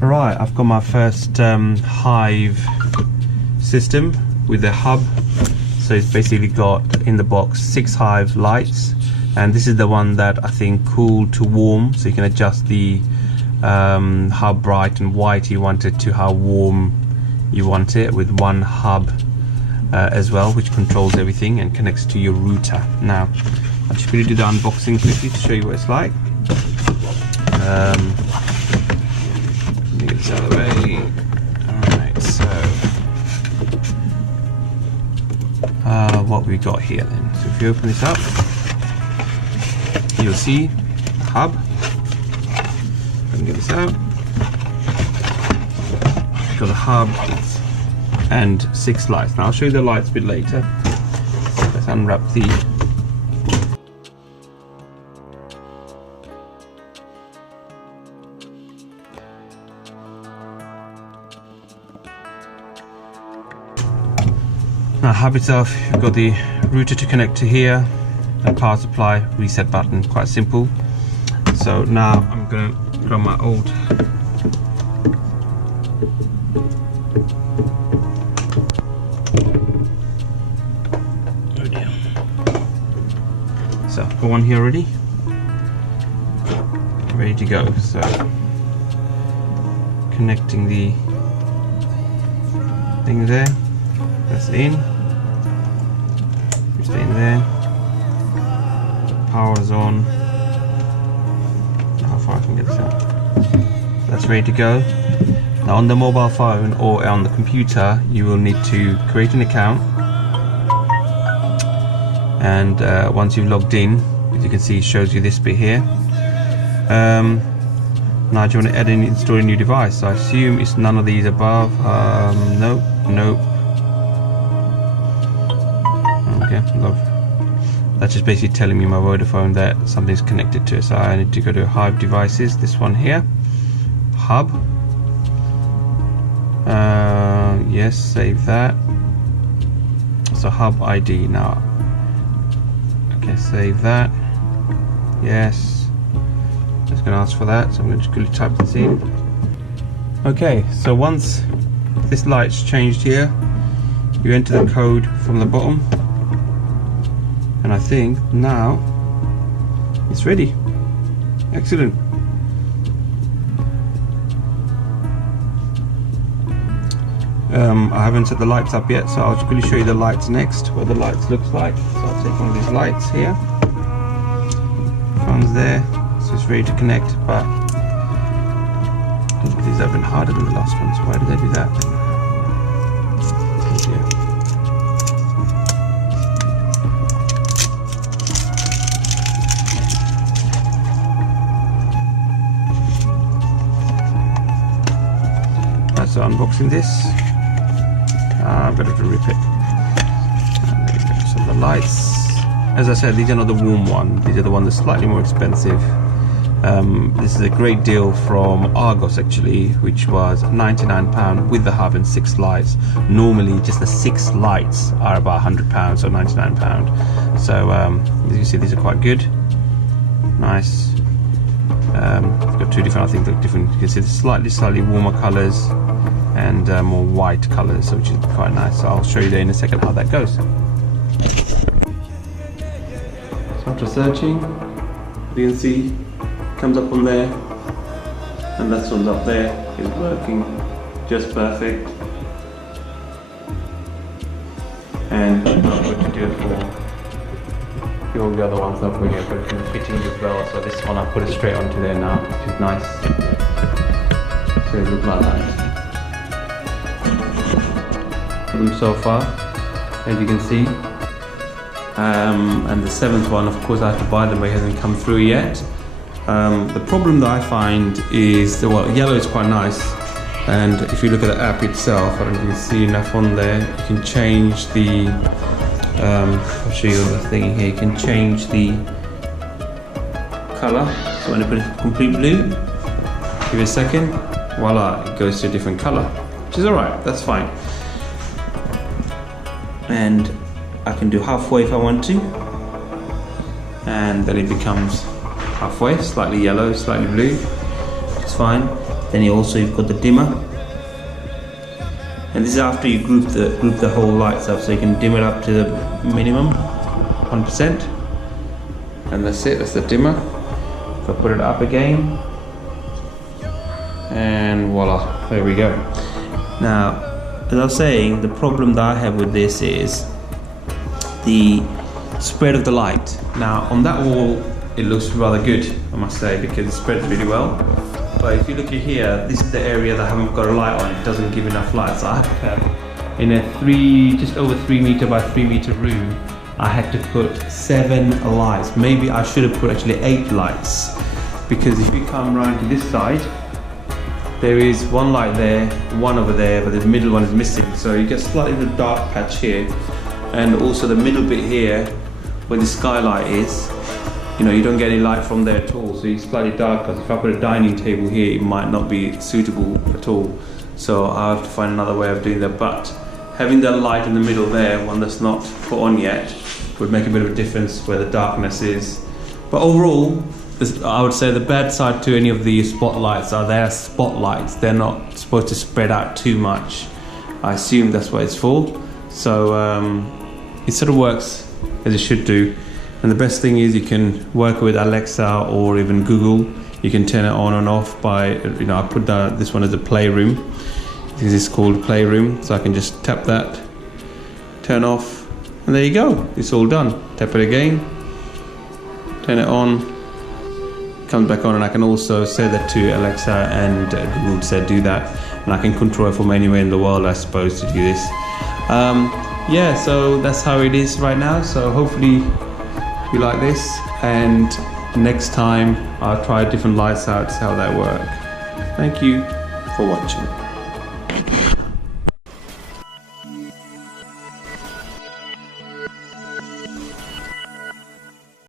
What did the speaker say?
Right, I've got my first Hive system with the hub. So it's basically got in the box 6 Hive lights, and this is the one that I think cool to warm, so you can adjust the how bright and white you want it to how warm you want it, with one hub as well, which controls everything and connects to your router. Now I'm just going to do the unboxing quickly to show you what it's like. Let me get this out of the way. Alright, so what we got here then. So if you open this up, you'll see the hub. I can get this out. Got the hub and 6 lights. Now I'll show you the lights a bit later. Let's unwrap the now hub itself. You've got the router to connect to here, and power supply, reset button, quite simple. So now I'm going to put on my old so I've got one here already, ready to go. So connecting the thing there, press in, stay in there, power's on. How far I can get this out. So that's ready to go. Now on the mobile phone or on the computer, you will need to create an account, and once you've logged in, as you can see, it shows you this bit here. Now do you want to add and install a new device? So I assume it's none of these above. Nope. Okay, love. That's just basically telling me my Vodafone that something's connected to it. So I need to go to Hive devices, this one here, hub. Yes, save that. So hub ID now. Okay, save that. Yes. It's going to ask for that, so I'm going to just quickly type this in. Okay, so once this light's changed here, you enter the code from the bottom, and I think now it's ready. Excellent. I haven't set the lights up yet, so I'll just quickly show you the lights next, what the lights looks like. So I'll take one of these lights here. Phone's there, so it's ready to connect, but these have been harder than the last ones. Why did they do that? So unboxing this, I'm going to rip it. There you go. So the lights, as I said, these are not the warm one, these are the ones that's slightly more expensive. This is a great deal from Argos actually, which was £99 with the hub and 6 lights. Normally just the 6 lights are about £100 or £99. So as you see, these are quite good, nice. I've got 2 different, I think they're different. You can see the slightly warmer colours and more white colours, which is quite nice. So I'll show you there in a second how that goes. So after searching, you can see comes up on there, and that one's up there is working just perfect. And I'm not going to do it for all the other ones. Not going to put it in the fittings as well. So this one I put it straight onto there now, which is nice. So it looks like that. So far, as you can see, and the 7th one, of course, I have to buy them, but it hasn't come through yet. The problem that I find is that, well, yellow is quite nice, and if you look at the app itself, I don't know if you can see enough on there, you can change the I'll show you the thing here. You can change the color. So when I put it complete blue, give it a second, voila, it goes to a different color, which is alright, that's fine. And I can do halfway if I want to. and then it becomes halfway, slightly yellow, slightly blue. It's fine. Then you've got the dimmer, and this is after you group the whole lights up, so you can dim it up to the minimum 1%, and that's it. That's the dimmer. If I put it up again, and voila, there we go. Now, as I was saying, the problem that I have with this is the spread of the light. Now, on that wall, it looks rather good, I must say, because it spreads really well. But if you look at here, this is the area that I haven't got a light on. It doesn't give enough light, so I have to have, in a just over 3 meter by 3 meter room, I had to put 7 lights. Maybe I should have put actually 8 lights, because if you come around to this side, there is 1 light there, 1 over there, but the middle one is missing. So you get slightly the dark patch here, and also the middle bit here, where the skylight is. You know, you don't get any light from there at all, so it's slightly dark, because if I put a dining table here, it might not be suitable at all. So I'll have to find another way of doing that. But having that light in the middle there, one that's not put on yet, would make a bit of a difference where the darkness is. But overall, I would say the bad side to any of these spotlights are they're spotlights. They're not supposed to spread out too much. I assume that's what it's for. So it sort of works as it should do. And the best thing is you can work with Alexa or even Google. You can turn it on and off by, I put this one as a playroom. This is called playroom. So I can just tap that, turn off, and there you go. It's all done. Tap it again, turn it on, comes back on, and I can also say that to Alexa and Google to do that. And I can control it from anywhere in the world, I suppose, to do this. Yeah, so that's how it is right now. So hopefully you like this, and next time I'll try different lights out to see how that work. Thank you for watching.